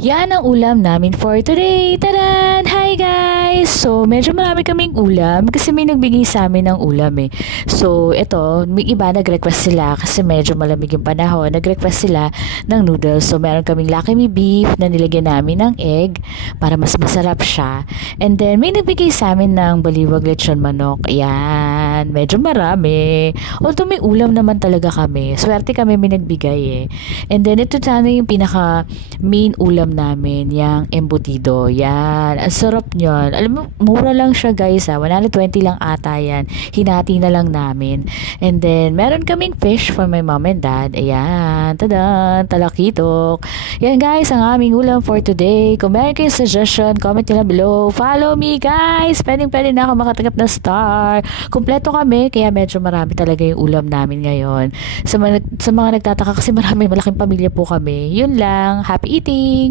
Yan ang ulam namin for today. Taran! Hi guys! So, medyo marami kaming ulam kasi may nagbigay sa amin ng ulam eh. So, ito, may iba nag-request sila kasi medyo malamig yung panahon. Nag-request sila ng noodles. So, meron kaming Lucky Me beef na nilagyan namin ng egg para mas masarap siya. And then, may nagbigay sa amin ng baliwag lechon manok. Ayan, medyo marami. Although may ulam naman talaga kami. Swerte kami may nagbigay eh. And then, ito sana yung pinaka main ulam namin, yung embutido. Yan. Ang sarap niyan. Alam mo, mura lang siya guys ha. 120 lang ata yan. Hinati na lang namin. And then, meron kaming fish for my mom and dad. Ayan. Tada! Talakitok. Yan guys, ang aming ulam for today. Kung meron kayong suggestion, comment nyo lang below. Follow me guys! Pwede na ako makatanggap ng star. Kompleto kami, kaya medyo marami talaga yung ulam namin ngayon. Sa mga nagtataka kasi malaking pamilya po kami. Yun lang. Happy eating!